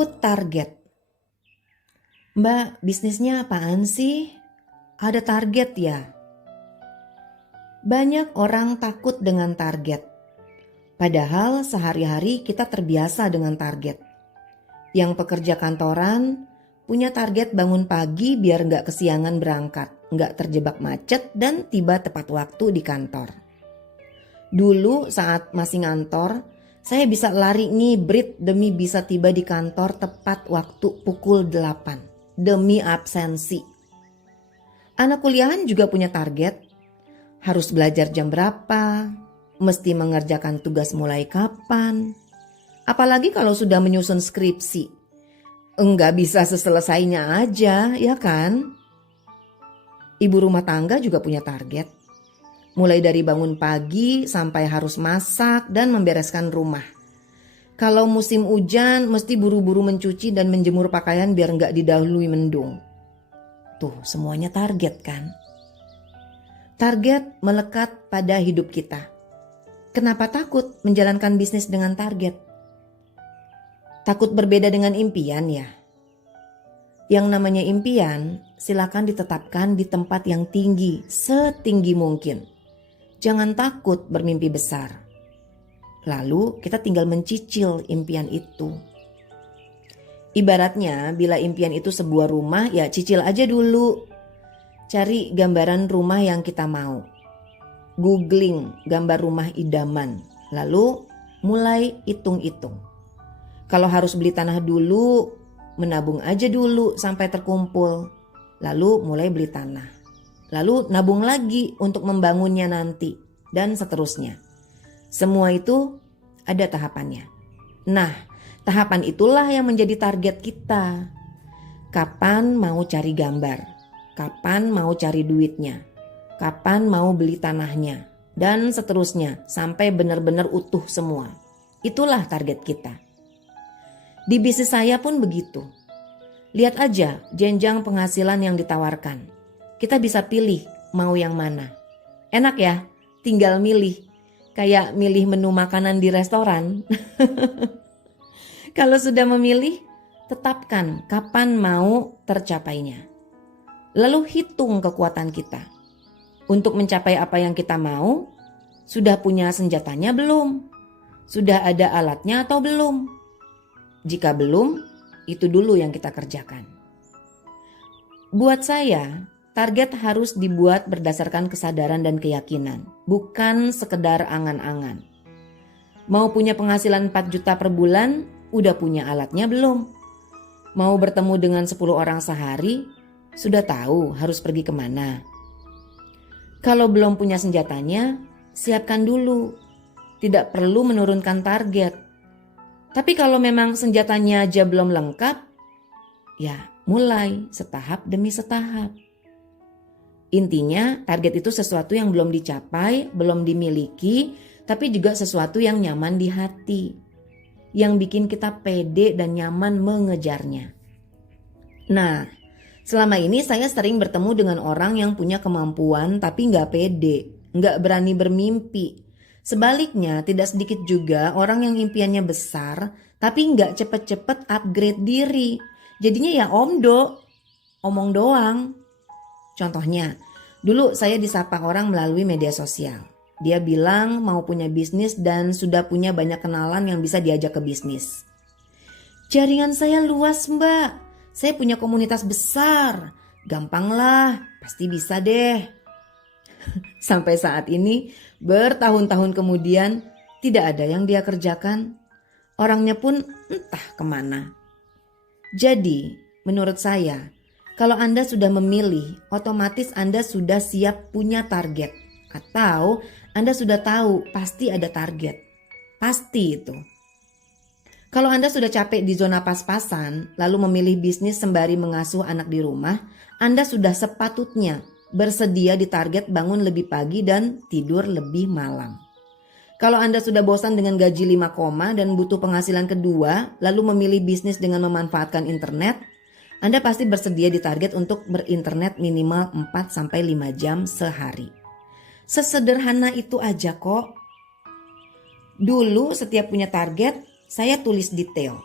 Takut target. Mbak, bisnisnya apaan sih? Ada target ya? Banyak orang takut dengan target. Padahal sehari-hari kita terbiasa dengan target. Yang pekerja kantoran punya target bangun pagi biar nggak kesiangan berangkat, nggak terjebak macet dan tiba tepat waktu di kantor. Dulu saat masih ngantor, saya bisa lari ngibrit demi bisa tiba di kantor tepat waktu pukul 8, demi absensi. Anak kuliahan juga punya target, harus belajar jam berapa, mesti mengerjakan tugas mulai kapan. Apalagi kalau sudah menyusun skripsi, enggak bisa seselesainya aja, ya kan? Ibu rumah tangga juga punya target. Mulai dari bangun pagi sampai harus masak dan membereskan rumah. Kalau musim hujan mesti buru-buru mencuci dan menjemur pakaian biar enggak didahului mendung. Tuh semuanya target kan? Target melekat pada hidup kita. Kenapa takut menjalankan bisnis dengan target? Takut berbeda dengan impian ya? Yang namanya impian silakan ditetapkan di tempat yang tinggi, setinggi mungkin. Jangan takut bermimpi besar. Lalu kita tinggal mencicil impian itu. Ibaratnya bila impian itu sebuah rumah ya cicil aja dulu. Cari gambaran rumah yang kita mau. Googling gambar rumah idaman. Lalu mulai hitung-hitung. Kalau harus beli tanah dulu, menabung aja dulu sampai terkumpul. Lalu mulai beli tanah. Lalu nabung lagi untuk membangunnya nanti, dan seterusnya. Semua itu ada tahapannya. Nah, tahapan itulah yang menjadi target kita. Kapan mau cari gambar? Kapan mau cari duitnya? Kapan mau beli tanahnya? Dan seterusnya, sampai benar-benar utuh semua. Itulah target kita. Di bisnis saya pun begitu. Lihat aja jenjang penghasilan yang ditawarkan. Kita bisa pilih mau yang mana. Enak ya, tinggal milih. Kayak milih menu makanan di restoran. Kalau sudah memilih, tetapkan kapan mau tercapainya. Lalu hitung kekuatan kita. Untuk mencapai apa yang kita mau, sudah punya senjatanya belum? Sudah ada alatnya atau belum? Jika belum, itu dulu yang kita kerjakan. Buat saya, target harus dibuat berdasarkan kesadaran dan keyakinan, bukan sekedar angan-angan. Mau punya penghasilan 4 juta per bulan, udah punya alatnya belum? Mau bertemu dengan 10 orang sehari, sudah tahu harus pergi kemana? Kalau belum punya senjatanya, siapkan dulu. Tidak perlu menurunkan target. Tapi kalau memang senjatanya aja belum lengkap, ya mulai setahap demi setahap. Intinya target itu sesuatu yang belum dicapai, belum dimiliki, tapi juga sesuatu yang nyaman di hati. Yang bikin kita pede dan nyaman mengejarnya. Nah, selama ini saya sering bertemu dengan orang yang punya kemampuan tapi nggak pede, nggak berani bermimpi. Sebaliknya tidak sedikit juga orang yang impiannya besar tapi nggak cepet-cepet upgrade diri. Jadinya ya omong doang. Contohnya, dulu saya disapa orang melalui media sosial. Dia bilang mau punya bisnis dan sudah punya banyak kenalan yang bisa diajak ke bisnis. Jaringan saya luas mbak, saya punya komunitas besar. Gampang lah, pasti bisa deh. Sampai saat ini, bertahun-tahun kemudian tidak ada yang dia kerjakan. Orangnya pun entah kemana. Jadi, menurut saya, kalau Anda sudah memilih, otomatis Anda sudah siap punya target. Atau Anda sudah tahu pasti ada target. Pasti itu. Kalau Anda sudah capek di zona pas-pasan, lalu memilih bisnis sembari mengasuh anak di rumah, Anda sudah sepatutnya bersedia di target bangun lebih pagi dan tidur lebih malam. Kalau Anda sudah bosan dengan gaji 5 koma dan butuh penghasilan kedua, lalu memilih bisnis dengan memanfaatkan internet, Anda pasti bersedia di target untuk berinternet minimal 4-5 jam sehari. Sesederhana itu aja kok. Dulu setiap punya target, saya tulis detail.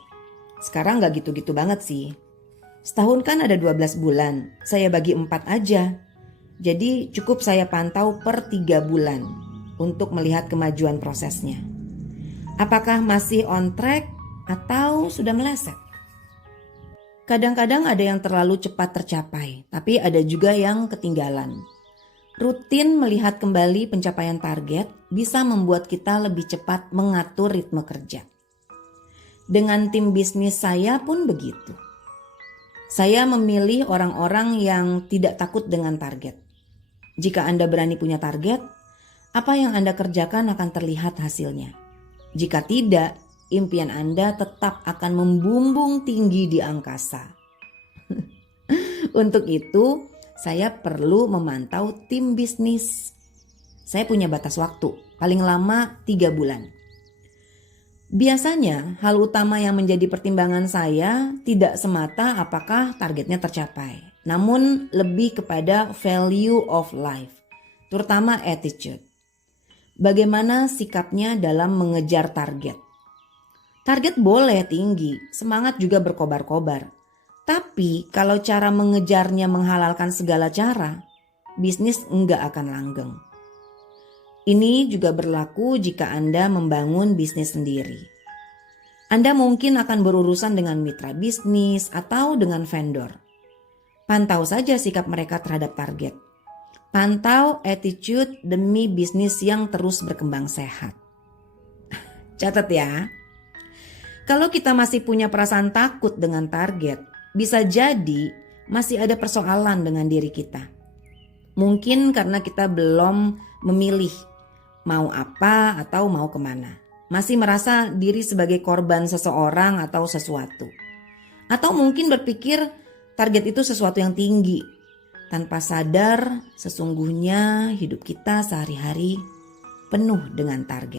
Sekarang gak gitu-gitu banget sih. Setahun kan ada 12 bulan, saya bagi 4 aja. Jadi cukup saya pantau per 3 bulan untuk melihat kemajuan prosesnya. Apakah masih on track atau sudah meleset? Kadang-kadang ada yang terlalu cepat tercapai, tapi ada juga yang ketinggalan. Rutin melihat kembali pencapaian target bisa membuat kita lebih cepat mengatur ritme kerja. Dengan tim bisnis saya pun begitu. Saya memilih orang-orang yang tidak takut dengan target. Jika Anda berani punya target, apa yang Anda kerjakan akan terlihat hasilnya. Jika tidak, impian Anda tetap akan membumbung tinggi di angkasa. Untuk itu, saya perlu memantau tim bisnis. Saya punya batas waktu, paling lama 3 bulan. Biasanya hal utama yang menjadi pertimbangan saya tidak semata apakah targetnya tercapai, namun lebih kepada value of life, terutama attitude. Bagaimana sikapnya dalam mengejar target. Target boleh tinggi, semangat juga berkobar-kobar. Tapi kalau cara mengejarnya menghalalkan segala cara, bisnis enggak akan langgeng. Ini juga berlaku jika Anda membangun bisnis sendiri. Anda mungkin akan berurusan dengan mitra bisnis atau dengan vendor. Pantau saja sikap mereka terhadap target. Pantau attitude demi bisnis yang terus berkembang sehat. Catat ya. Kalau kita masih punya perasaan takut dengan target, bisa jadi masih ada persoalan dengan diri kita. Mungkin karena kita belum memilih mau apa atau mau kemana. Masih merasa diri sebagai korban seseorang atau sesuatu. Atau mungkin berpikir target itu sesuatu yang tinggi. Tanpa sadar sesungguhnya hidup kita sehari-hari penuh dengan target.